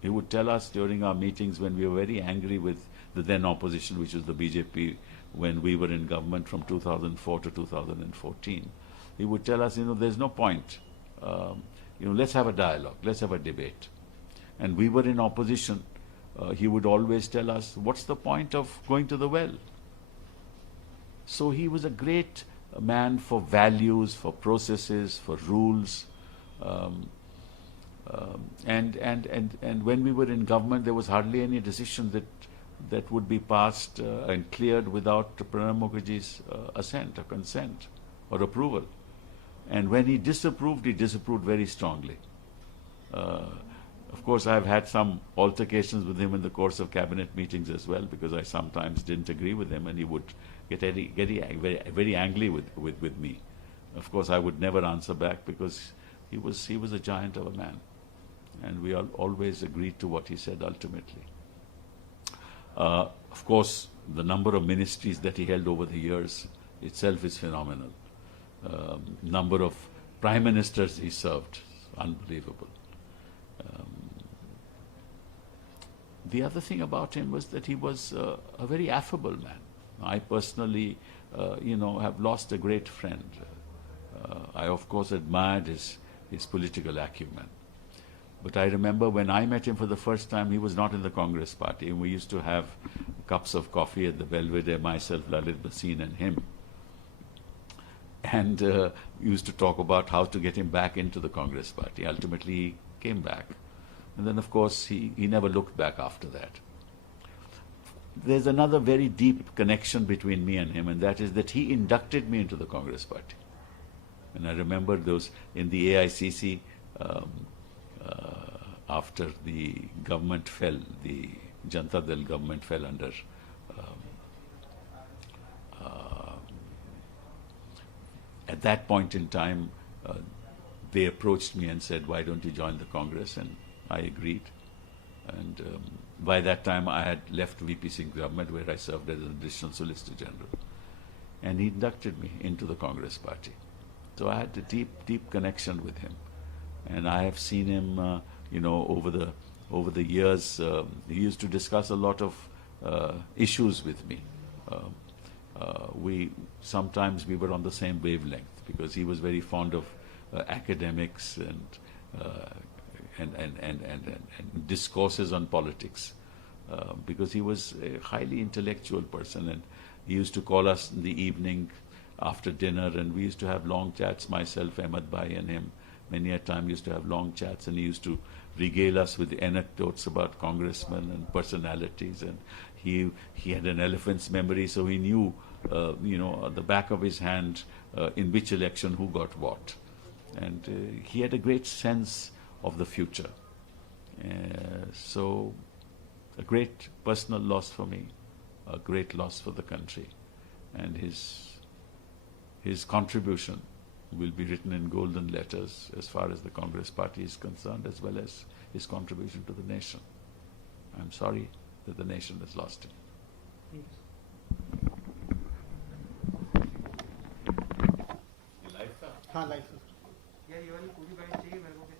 He would tell us during our meetings when we were very angry with the then opposition, which was the BJP, when we were in government from 2004 to 2014. He would tell us, there's no point. Let's have a dialogue, let's have a debate. And we were in opposition. He would always tell us, what's the point of going to the well? So he was a great man for values, for processes, for rules. And when we were in government, there was hardly any decision that would be passed and cleared without Pranab Mukherjee's assent or consent or approval. And when he disapproved very strongly. Of course, I've had some altercations with him in the course of cabinet meetings as well, because I sometimes didn't agree with him, and he would get very angry with me. Of course, I would never answer back, because he was a giant of a man, and we all always agreed to what he said ultimately. Of course, the number of ministries that he held over the years itself is phenomenal. Number of prime ministers he served, unbelievable. The other thing about him was that he was a very affable man. I personally, have lost a great friend. I, of course, admired his political acumen. But I remember when I met him for the first time, he was not in the Congress party. And we used to have cups of coffee at the Belvedere, myself, Lalit Bhasin, and him. And we used to talk about how to get him back into the Congress party. Ultimately, he came back. And then, of course, he never looked back after that. There's another very deep connection between me and him, and that is that he inducted me into the Congress party. And I remember those in the AICC, after the government fell, the Janata Dal government fell under at that point in time, they approached me and said, why don't you join the Congress? And I agreed. And by that time, I had left VP Singh's government, where I served as an additional Solicitor General. And he inducted me into the Congress party. So I had a deep, deep connection with him. And I have seen him, over the years. He used to discuss a lot of issues with me. Sometimes we were on the same wavelength, because he was very fond of academics and discourses on politics, because he was a highly intellectual person, and he used to call us in the evening after dinner, and we used to have long chats, myself, Ahmed Bhai, and him. Many a time used to have long chats, and he used to regale us with anecdotes about congressmen and personalities, and he had an elephant's memory, so he knew, at the back of his hand, in which election who got what. And he had a great sense of the future. So a great personal loss for me, a great loss for the country. And his contribution will be written in golden letters as far as the Congress party is concerned, as well as his contribution to the nation. I'm sorry that the nation has lost him. हाँ life. यार ये वाली पूरी bite चाहिए मेरे को।